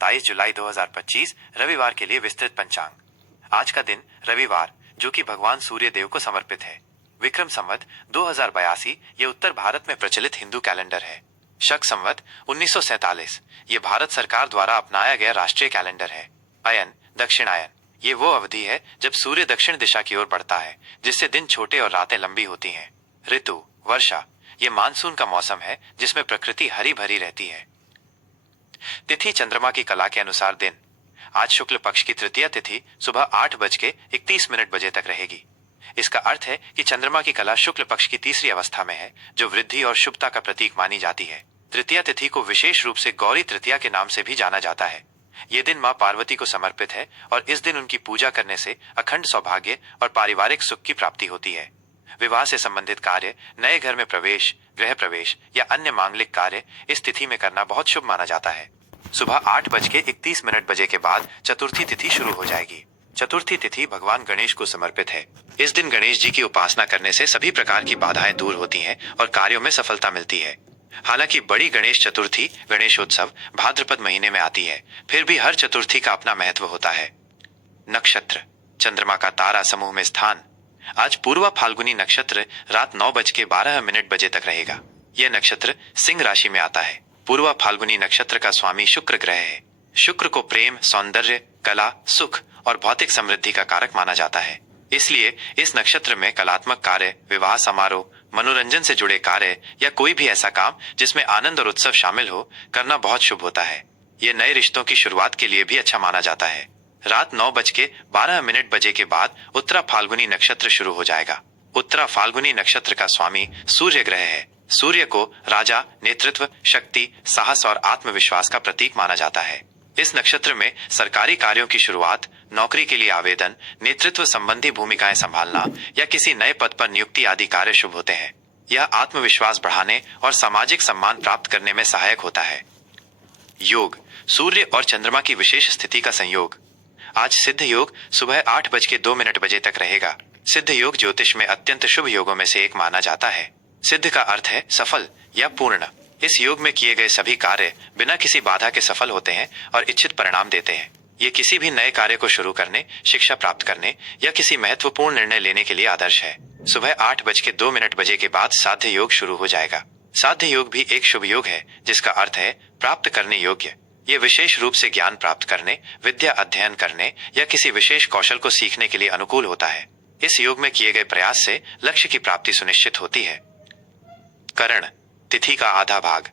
27 जुलाई 2025 रविवार के लिए विस्तृत पंचांग। आज का दिन रविवार, जो कि भगवान सूर्य देव को समर्पित है। विक्रम संवत 2082 ये उत्तर भारत में प्रचलित हिंदू कैलेंडर है। शक संवत 1947 ये भारत सरकार द्वारा अपनाया गया राष्ट्रीय कैलेंडर है। अयन दक्षिणायन ये वो अवधि है जब सूर्य दक्षिण दिशा की ओर बढ़ता है, जिससे दिन छोटे और रातें लंबी होती हैं। ऋतु वर्षा ये मानसून का मौसम है जिसमें प्रकृति हरी भरी रहती है। तिथि चंद्रमा की कला के अनुसार दिन। आज शुक्ल पक्ष की तृतीया तिथि सुबह 8:31 तक रहेगी। इसका अर्थ है कि चंद्रमा की कला शुक्ल पक्ष की तीसरी अवस्था में है, जो वृद्धि और शुभता का प्रतीक मानी जाती है। तृतीया तिथि को विशेष रूप से गौरी तृतीया के नाम से भी जाना जाता है। ये दिन मां पार्वती को समर्पित है और इस दिन उनकी पूजा करने से अखंड सौभाग्य और पारिवारिक सुख की प्राप्ति होती है। विवाह से संबंधित कार्य, नए घर में प्रवेश, गृह प्रवेश या अन्य मांगलिक कार्य इस तिथि में करना बहुत शुभ माना जाता है। सुबह 8:31 के बाद चतुर्थी तिथि शुरू हो जाएगी। चतुर्थी तिथि भगवान गणेश को समर्पित है। इस दिन गणेश जी की उपासना करने से सभी प्रकार की बाधाएं दूर होती हैं और कार्यों में सफलता मिलती है। हालांकि बड़ी गणेश चतुर्थी गणेशोत्सव भाद्रपद महीने में आती है, फिर भी हर चतुर्थी का अपना महत्व होता है। नक्षत्र चंद्रमा का तारा समूह में स्थान। आज पूर्वा फाल्गुनी नक्षत्र रात 9:12 तक रहेगा। यह नक्षत्र सिंह राशि में आता है। पूर्वा फाल्गुनी नक्षत्र का स्वामी शुक्र ग्रह है। शुक्र को प्रेम, सौंदर्य, कला, सुख और भौतिक समृद्धि का कारक माना जाता है। इसलिए इस नक्षत्र में कलात्मक कार्य, विवाह समारोह, मनोरंजन से जुड़े कार्य या कोई भी ऐसा काम जिसमें आनंद और उत्सव शामिल हो, करना बहुत शुभ होता है। ये नए रिश्तों की शुरुआत के लिए भी अच्छा माना जाता है। रात 9:12 के बाद उत्तरा फाल्गुनी नक्षत्र शुरू हो जाएगा। उत्तरा फाल्गुनी नक्षत्र का स्वामी सूर्य ग्रह है। सूर्य को राजा, नेतृत्व, शक्ति, साहस और आत्मविश्वास का प्रतीक माना जाता है। इस नक्षत्र में सरकारी कार्यों की शुरुआत, नौकरी के लिए आवेदन, नेतृत्व संबंधी भूमिकाएं संभालना या किसी नए पद पर नियुक्ति आदि कार्य शुभ होते हैं। यह आत्मविश्वास बढ़ाने और सामाजिक सम्मान प्राप्त करने में सहायक होता है। योग सूर्य और चंद्रमा की विशेष स्थिति का संयोग। आज सिद्ध योग सुबह 8:02 तक रहेगा। सिद्ध योग ज्योतिष में अत्यंत शुभ योगों में से एक माना जाता है। सिद्ध का अर्थ है सफल या पूर्ण। इस योग में किए गए सभी कार्य बिना किसी बाधा के सफल होते हैं और इच्छित परिणाम देते हैं। ये किसी भी नए कार्य को शुरू करने, शिक्षा प्राप्त करने या किसी महत्वपूर्ण निर्णय लेने के लिए आदर्श है। सुबह 8:02 के बाद साध्य योग शुरू हो जाएगा। साध्य योग भी एक शुभ योग है, जिसका अर्थ है प्राप्त करने योग्य। ये विशेष रूप से ज्ञान प्राप्त करने, विद्या अध्ययन करने या किसी विशेष कौशल को सीखने के लिए अनुकूल होता है। इस योग में किए गए प्रयास से लक्ष्य की प्राप्ति सुनिश्चित होती है। करण तिथि का आधा भाग।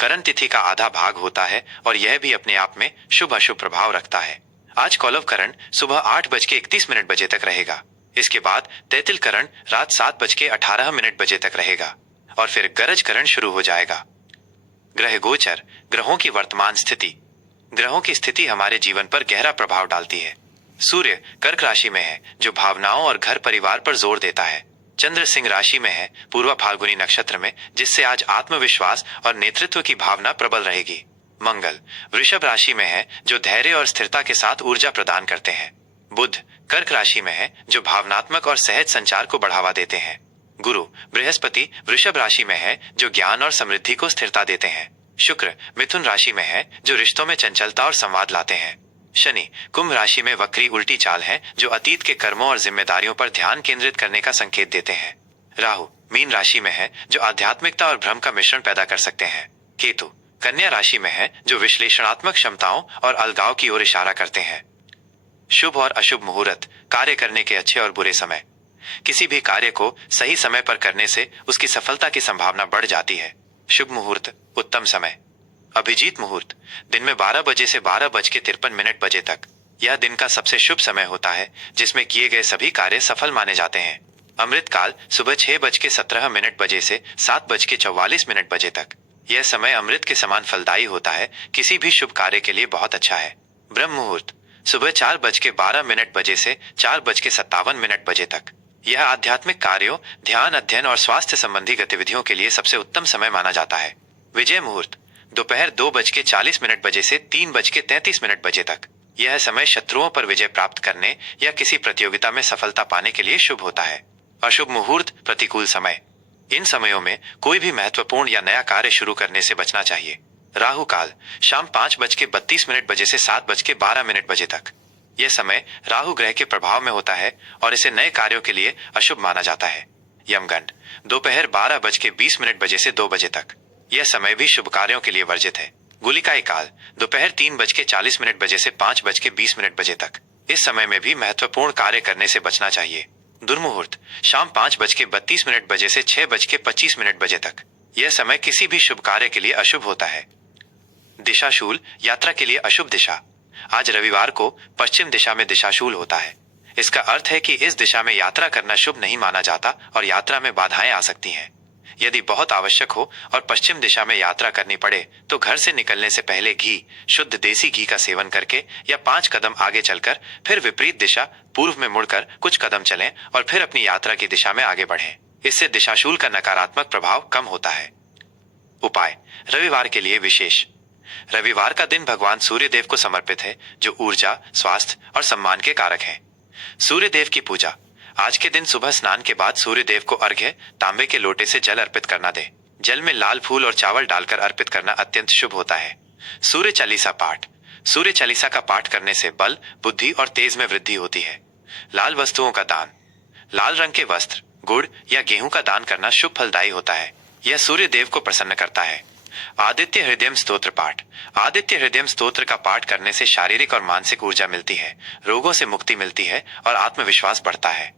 करण तिथि का आधा भाग होता है और यह भी अपने आप में शुभ अशुभ प्रभाव रखता है। आज कौलव करण सुबह 8:31 तक रहेगा। इसके बाद तैतिल करण रात 7:18 तक रहेगा और फिर गरज करण शुरू हो जाएगा। ग्रह गोचर ग्रहों की वर्तमान स्थिति। ग्रहों की स्थिति हमारे जीवन पर गहरा प्रभाव डालती है। सूर्य कर्क राशि में है, जो भावनाओं और घर परिवार पर जोर देता है। चंद्र सिंह राशि में है, पूर्वा फाल्गुनी नक्षत्र में, जिससे आज आत्मविश्वास और नेतृत्व की भावना प्रबल रहेगी। मंगल वृषभ राशि में है, जो धैर्य और स्थिरता के साथ ऊर्जा प्रदान करते हैं। बुध कर्क राशि में है, जो भावनात्मक और सहज संचार को बढ़ावा देते हैं। गुरु बृहस्पति वृषभ राशि में है, जो ज्ञान और समृद्धि को स्थिरता देते हैं। शुक्र मिथुन राशि में है, जो रिश्तों में चंचलता और संवाद लाते हैं। शनि कुंभ राशि में वक्री उल्टी चाल है, जो अतीत के कर्मों और जिम्मेदारियों पर ध्यान केंद्रित करने का संकेत देते हैं। राहु मीन राशि में है, जो आध्यात्मिकता और भ्रम का मिश्रण पैदा कर सकते हैं। केतु कन्या राशि में है, जो विश्लेषणात्मक क्षमताओं और अलगाव की ओर इशारा करते हैं। शुभ और अशुभ मुहूर्त कार्य करने के अच्छे और बुरे समय। किसी भी कार्य को सही समय पर करने से उसकी सफलता की संभावना बढ़ जाती है। शुभ मुहूर्त उत्तम समय। अभिजीत मुहूर्त दिन में 12 से 12:53 तक। यह दिन का सबसे शुभ समय होता है, जिसमें किए गए सभी कार्य सफल माने जाते हैं। अमृत काल सुबह 6:17 से 7:44 तक। यह समय अमृत के समान फलदायी होता है, किसी भी शुभ कार्य के लिए बहुत अच्छा है। ब्रह्म मुहूर्त सुबह 4:12 से 4:57 तक। यह आध्यात्मिक कार्यों, ध्यान, अध्ययन और स्वास्थ्य संबंधी गतिविधियों के लिए सबसे उत्तम समय माना जाता है। विजय मुहूर्त दोपहर 2:40 से 3:33 तक। यह समय शत्रुओं पर विजय प्राप्त करने या किसी प्रतियोगिता में सफलता पाने के लिए शुभ होता है। अशुभ मुहूर्त प्रतिकूल समय। इन समयों में कोई भी महत्वपूर्ण या नया कार्य शुरू करने से बचना चाहिए। राहु काल शाम 5:32 बजे से 7:12 बजे तक। यह समय राहु ग्रह के प्रभाव में होता है और इसे नए कार्यों के लिए अशुभ माना जाता है। यमगंड दोपहर 12:20 बजे से 2 बजे तक। यह समय भी शुभ कार्यों के लिए वर्जित है। गुलिकाई काल दोपहर 3:40 बजे से 5:20 बजे तक। इस समय में भी महत्वपूर्ण कार्य करने से बचना चाहिए। दुर्मुहूर्त शाम 5:32 बजे से 6:25 बजे तक। यह समय किसी भी शुभ कार्य के लिए अशुभ होता है। दिशाशूल यात्रा के लिए अशुभ दिशा। आज रविवार को पश्चिम दिशा में दिशाशूल होता है। इसका अर्थ है कि इस दिशा में यात्रा करना शुभ नहीं माना जाता और यात्रा में बाधाएं आ सकती हैं। यदि बहुत आवश्यक हो और पश्चिम दिशा में यात्रा करनी पड़े तो घर से निकलने से पहले घी, शुद्ध देसी घी का सेवन करके या 5 कदम आगे चलकर फिर विपरीत दिशा पूर्व में मुड़कर कुछ कदम चलें और फिर अपनी यात्रा की दिशा में आगे बढ़ें। इससे दिशाशूल का नकारात्मक प्रभाव कम होता है। उपाय रविवार के लिए विशेष। रविवार का दिन भगवान सूर्य देव को समर्पित है, जो ऊर्जा, स्वास्थ्य और सम्मान के कारक हैं। सूर्य देव की पूजा। आज के दिन सुबह स्नान के बाद सूर्य देव को अर्घ्य तांबे के लोटे से जल अर्पित करना दे। जल में लाल फूल और चावल डालकर अर्पित करना अत्यंत शुभ होता है। सूर्य चालीसा पाठ। सूर्य चालीसा का पाठ करने से बल, बुद्धि और तेज में वृद्धि होती है। लाल वस्तुओं का दान। लाल रंग के वस्त्र, गुड़ या गेहूं का दान करना शुभ फलदायी होता है। यह सूर्य देव को प्रसन्न करता है। आदित्य हृदय स्तोत्र पाठ। आदित्य हृदय स्तोत्र का पाठ करने से शारीरिक और मानसिक ऊर्जा मिलती है, रोगों से मुक्ति मिलती है और आत्मविश्वास बढ़ता है।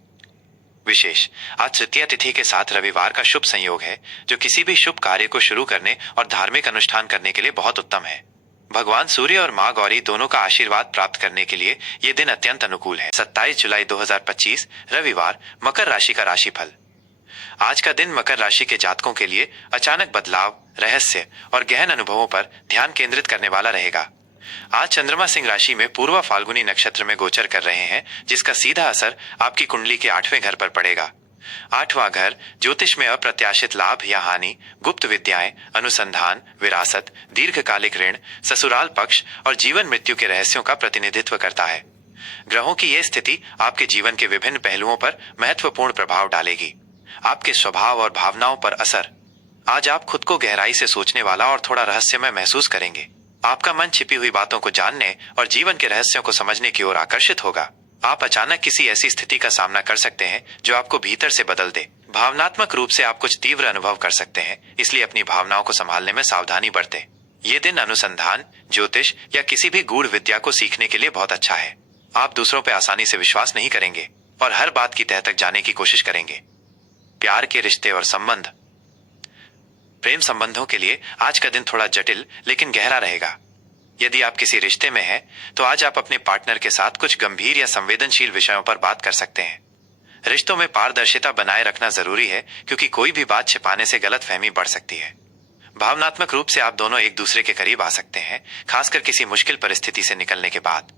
विशेष आज तृतीया तिथि के साथ रविवार का शुभ संयोग है, जो किसी भी शुभ कार्य को शुरू करने और धार्मिक अनुष्ठान करने के लिए बहुत उत्तम है। भगवान सूर्य और माँ गौरी दोनों का आशीर्वाद प्राप्त करने के लिए ये दिन अत्यंत अनुकूल है। 27 जुलाई 2025 रविवार, मकर राशि का राशिफल। आज का दिन मकर राशि के जातकों के लिए अचानक बदलाव, रहस्य और गहन अनुभवों पर ध्यान केंद्रित करने वाला रहेगा। आज चंद्रमा सिंह राशि में पूर्वा फाल्गुनी नक्षत्र में गोचर कर रहे हैं, जिसका सीधा असर आपकी कुंडली के 8वें घर पर पड़ेगा। 8वां घर ज्योतिष में अप्रत्याशित लाभ या हानि, गुप्त विद्याएं, अनुसंधान, विरासत, दीर्घकालिक ऋण, ससुराल पक्ष और जीवन मृत्यु के रहस्यों का प्रतिनिधित्व करता है। ग्रहों की यह स्थिति आपके जीवन के विभिन्न पहलुओं पर महत्वपूर्ण प्रभाव डालेगी। आपके स्वभाव और भावनाओं पर असर। आज आप खुद को गहराई से सोचने वाला और थोड़ा रहस्यमय महसूस करेंगे। आपका मन छिपी हुई बातों को जानने और जीवन के रहस्यों को समझने की ओर आकर्षित होगा। आप अचानक किसी ऐसी स्थिति का सामना कर सकते हैं जो आपको भीतर से बदल दे। भावनात्मक रूप से आप कुछ तीव्र अनुभव कर सकते हैं, इसलिए अपनी भावनाओं को संभालने में सावधानी बरतें। ये दिन अनुसंधान, ज्योतिष या किसी भी गूढ़ विद्या को सीखने के लिए बहुत अच्छा है। आप दूसरों पर आसानी से विश्वास नहीं करेंगे और हर बात की तह तक जाने की कोशिश करेंगे। प्यार के रिश्ते और संबंध। प्रेम संबंधों के लिए आज का दिन थोड़ा जटिल लेकिन गहरा रहेगा। यदि आप किसी रिश्ते में हैं, तो आज आप अपने पार्टनर के साथ कुछ गंभीर या संवेदनशील विषयों पर बात कर सकते हैं। रिश्तों में पारदर्शिता बनाए रखना जरूरी है, क्योंकि कोई भी बात छिपाने से गलतफहमी बढ़ सकती है। भावनात्मक रूप से आप दोनों एक दूसरे के करीब आ सकते हैं, खासकर किसी मुश्किल परिस्थिति से निकलने के बाद।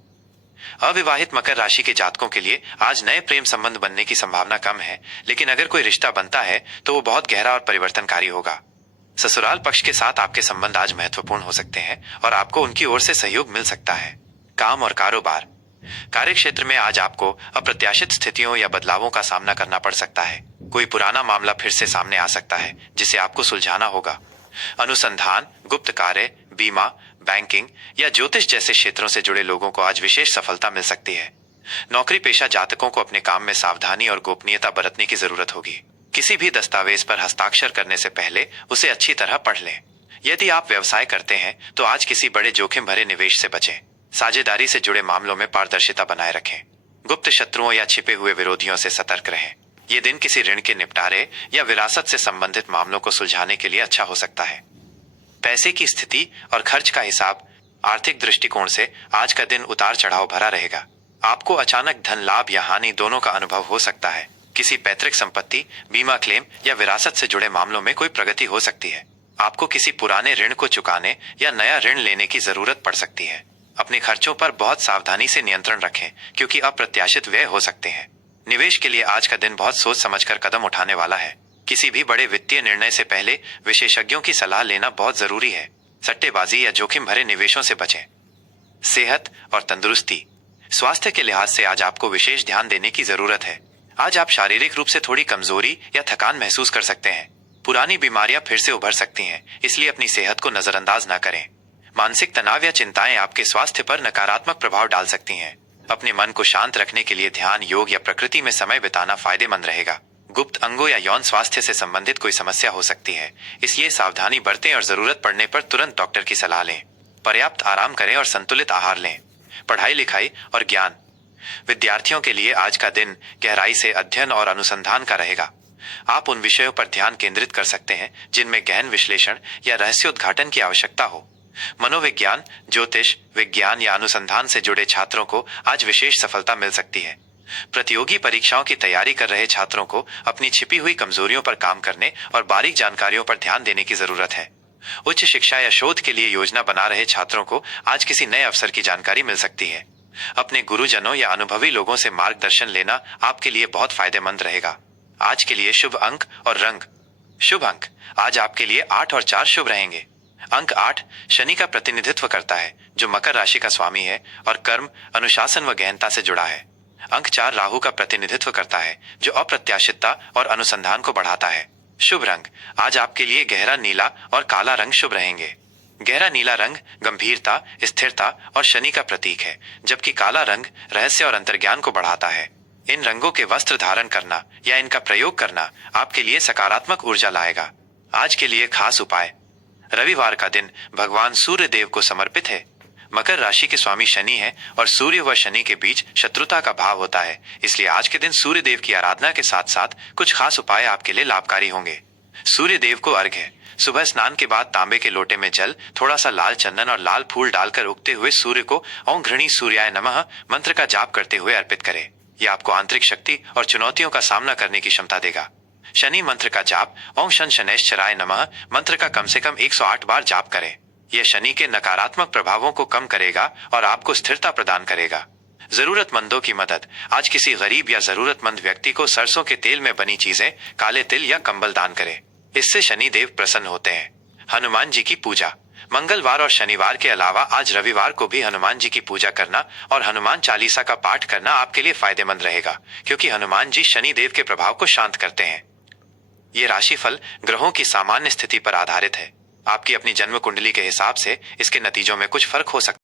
अविवाहित मकर राशि के जातकों के लिए आज नए प्रेम संबंध बनने की संभावना कम है, लेकिन अगर कोई रिश्ता बनता है तो वो बहुत गहरा और परिवर्तनकारी होगा। ससुराल पक्ष के साथ आपके संबंध आज महत्वपूर्ण हो सकते हैं और आपको उनकी ओर से सहयोग मिल सकता है। काम और कारोबार। कार्य क्षेत्र में आज आपको अप्रत्याशित स्थितियों या बदलावों का सामना करना पड़ सकता है। कोई पुराना मामला फिर से सामने आ सकता है, जिसे आपको सुलझाना होगा। अनुसंधान, गुप्त कार्य, बीमा, बैंकिंग या ज्योतिष जैसे क्षेत्रों से जुड़े लोगों को आज विशेष सफलता मिल सकती है। नौकरी पेशा जातकों को अपने काम में सावधानी और गोपनीयता बरतने की जरूरत होगी। किसी भी दस्तावेज पर हस्ताक्षर करने से पहले उसे अच्छी तरह पढ़ लें। यदि आप व्यवसाय करते हैं तो आज किसी बड़े जोखिम भरे निवेश से बचें। साझेदारी से जुड़े मामलों में पारदर्शिता बनाए रखें। गुप्त शत्रुओं या छिपे हुए विरोधियों से सतर्क रहें। ये दिन किसी ऋण के निपटारे या विरासत से संबंधित मामलों को सुलझाने के लिए अच्छा हो सकता है। पैसे की स्थिति और खर्च का हिसाब। आर्थिक दृष्टिकोण से आज का दिन उतार चढ़ाव भरा रहेगा। आपको अचानक धन लाभ या हानि दोनों का अनुभव हो सकता है। किसी पैतृक संपत्ति, बीमा क्लेम या विरासत से जुड़े मामलों में कोई प्रगति हो सकती है। आपको किसी पुराने ऋण को चुकाने या नया ऋण लेने की जरूरत पड़ सकती है। अपने खर्चों पर बहुत सावधानी से नियंत्रण रखें, क्योंकि अप्रत्याशित व्यय हो सकते हैं। निवेश के लिए आज का दिन बहुत सोच समझकर कदम उठाने वाला है। किसी भी बड़े वित्तीय निर्णय से पहले विशेषज्ञों की सलाह लेना बहुत जरूरी है। सट्टेबाजी या जोखिम भरे निवेशों से बचें। सेहत और तंदुरुस्ती। स्वास्थ्य के लिहाज से आज आपको विशेष ध्यान देने की जरूरत है। आज आप शारीरिक रूप से थोड़ी कमजोरी या थकान महसूस कर सकते हैं। पुरानी बीमारियां फिर से उभर सकती हैं, इसलिए अपनी सेहत को नजरअंदाज न करें। मानसिक तनाव या चिंताएं आपके स्वास्थ्य पर नकारात्मक प्रभाव डाल सकती हैं। अपने मन को शांत रखने के लिए ध्यान, योग या प्रकृति में समय बिताना फायदेमंद रहेगा। गुप्त अंगों या यौन स्वास्थ्य से संबंधित कोई समस्या हो सकती है, इसलिए सावधानी बरतें और जरूरत पड़ने पर तुरंत डॉक्टर की सलाह लें। पर्याप्त आराम करें और संतुलित आहार लें। पढ़ाई लिखाई और ज्ञान। विद्यार्थियों के लिए आज का दिन गहराई से अध्ययन और अनुसंधान का रहेगा। आप उन विषयों पर ध्यान केंद्रित कर सकते हैं जिनमें गहन विश्लेषण या रहस्योद्घाटन की आवश्यकता हो। मनोविज्ञान, ज्योतिष, विज्ञान या अनुसंधान से जुड़े छात्रों को आज विशेष सफलता मिल सकती है। प्रतियोगी परीक्षाओं की तैयारी कर रहे छात्रों को अपनी छिपी हुई कमजोरियों पर काम करने और बारीक जानकारियों पर ध्यान देने की जरूरत है। उच्च शिक्षा या शोध के लिए योजना बना रहे छात्रों को आज किसी नए अवसर की जानकारी मिल सकती है। अपने गुरुजनों या अनुभवी लोगों से मार्गदर्शन लेना आपके लिए बहुत फायदेमंद रहेगा। आज के लिए शुभ अंक और रंग। शुभ अंक आज आपके लिए 8 और 4 शुभ रहेंगे। अंक 8 शनि का प्रतिनिधित्व करता है, जो मकर राशि का स्वामी है और कर्म, अनुशासन व गहनता से जुड़ा है। अंक 4 राहु का प्रतिनिधित्व करता है, जो अप्रत्याशितता और अनुसंधान को बढ़ाता है। शुभ रंग आज आपके लिए गहरा नीला और काला रंग शुभ रहेंगे। गहरा नीला रंग गंभीरता, स्थिरता और शनि का प्रतीक है, जबकि काला रंग रहस्य और अंतर्ज्ञान को बढ़ाता है। इन रंगों के वस्त्र धारण करना या इनका प्रयोग करना आपके लिए सकारात्मक ऊर्जा लाएगा। आज के लिए खास उपाय। रविवार का दिन भगवान सूर्य देव को समर्पित है। मकर राशि के स्वामी शनि है और सूर्य व शनि के बीच शत्रुता का भाव होता है, इसलिए आज के दिन सूर्य देव की आराधना के साथ साथ कुछ खास उपाय आपके लिए लाभकारी होंगे। सूर्य देव को अर्घ्य। सुबह स्नान के बाद तांबे के लोटे में जल, थोड़ा सा लाल चंदन और लाल फूल डालकर उगते हुए सूर्य को ओम घृणी सूर्याय नमः मंत्र का जाप करते हुए अर्पित करें। यह आपको आंतरिक शक्ति और चुनौतियों का सामना करने की क्षमता देगा। शनि मंत्र का जाप ओम शन शनैश्चराय नमः मंत्र का कम से कम 108 बार जाप करें। यह शनि के नकारात्मक प्रभावों को कम करेगा और आपको स्थिरता प्रदान करेगा। जरूरतमंदों की मदद। आज किसी गरीब या जरूरतमंद व्यक्ति को सरसों के तेल में बनी चीजें, काले तिल या कंबल दान करें। इससे शनि देव प्रसन्न होते हैं। हनुमान जी की पूजा। मंगलवार और शनिवार के अलावा आज रविवार को भी हनुमान जी की पूजा करना और हनुमान चालीसा का पाठ करना आपके लिए फायदेमंद रहेगा, क्योंकि हनुमान जी शनि देव के प्रभाव को शांत करते हैं। ये राशिफल ग्रहों की सामान्य स्थिति पर आधारित है। आपकी अपनी जन्म कुंडली के हिसाब से इसके नतीजों में कुछ फर्क हो सकता है।